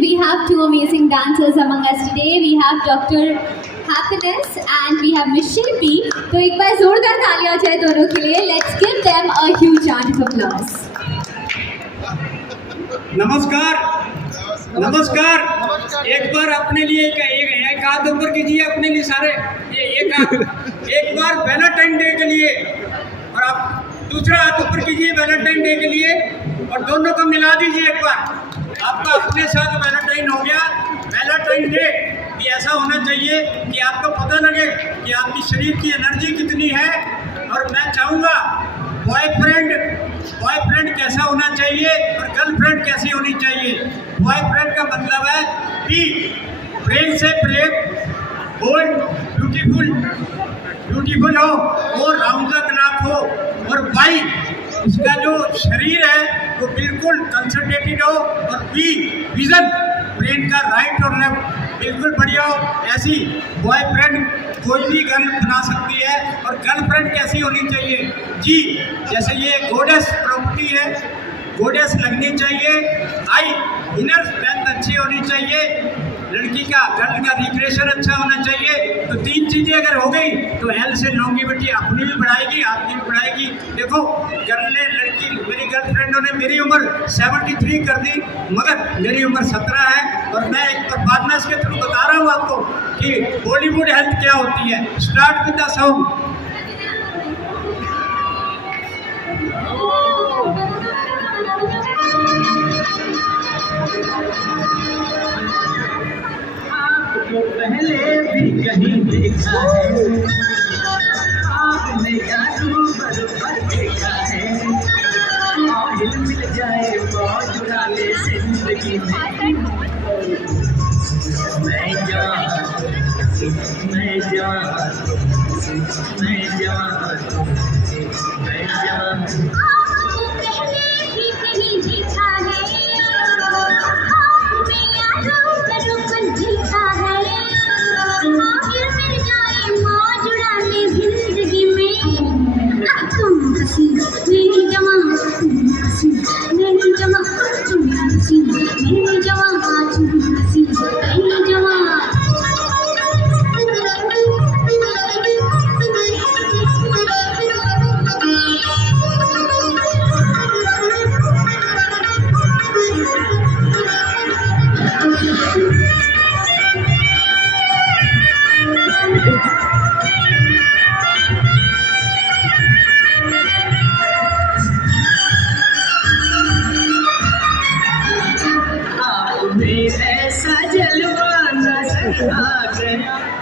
we have two amazing dancers among us today. We have Dr. Happiness and we have Miss Shilpi. तो एक बार जोरदार तालियां हो जाए दोनों के लिए. Let's give them a huge round of applause. नमस्कार नमस्कार. एक बार अपने लिए एक हाथ ऊपर कीजिए अपने लिए सारे. एक बार वैलेंटाइन डे के लिए और आप दूसरा हाथ ऊपर कीजिए वैलेंटाइन डे के लिए और दोनों को मिला दीजिए एक बार. आपका अपने साथ वैलेंटाइन हो गया. वैलेंटाइन डे भी ऐसा होना चाहिए कि आपको पता लगे कि आपकी शरीर की एनर्जी कितनी है. और मैं चाहूँगा बॉयफ्रेंड कैसा होना चाहिए और गर्लफ्रेंड कैसी होनी चाहिए. बॉयफ्रेंड का मतलब है बी ब्रेन से ब्रेक, बोल्ड, ब्यूटीफुल हो और राउंड द क्लॉक हो. और बाई इसका जो शरीर है वो बिल्कुल कंसंट्रेटेड हो. और बी विजन ब्रेन का राइट और लेफ्ट बिल्कुल बढ़िया हो. ऐसी बॉयफ्रेंड कोई भी गर्ल बना सकती है. और गर्लफ्रेंड कैसी होनी चाहिए जी, जैसे ये गोडेस प्रॉपर्टी है, गोडेस लगनी चाहिए. आई इनर स्ट्रेंथ अच्छी होनी चाहिए. लड़की का गर्ल का रिक्रिएशन अच्छा होना चाहिए. तो तीन चीज़ें अगर हो गई तो एल से लॉन्गिविटी अपनी भी बढ़ाएगी आपकी भी बढ़ाएगी. देखो मेरी गर्लफ्रेंडों ने मेरी उम्र 73 कर दी मगर मेरी उम्र 17 है. और मैं एक परफॉर्मेंस के थ्रू बता रहा हूँ आपको कि बॉलीवुड हेल्थ क्या होती है. Start with the song. पहले भी कहीं देखा है आपने जादू बरोबर देखा है. दिल मिल जाए बहुत चुरा ले जिंदगी में. मैं जवान ऐसा जलवा नजर आ गया.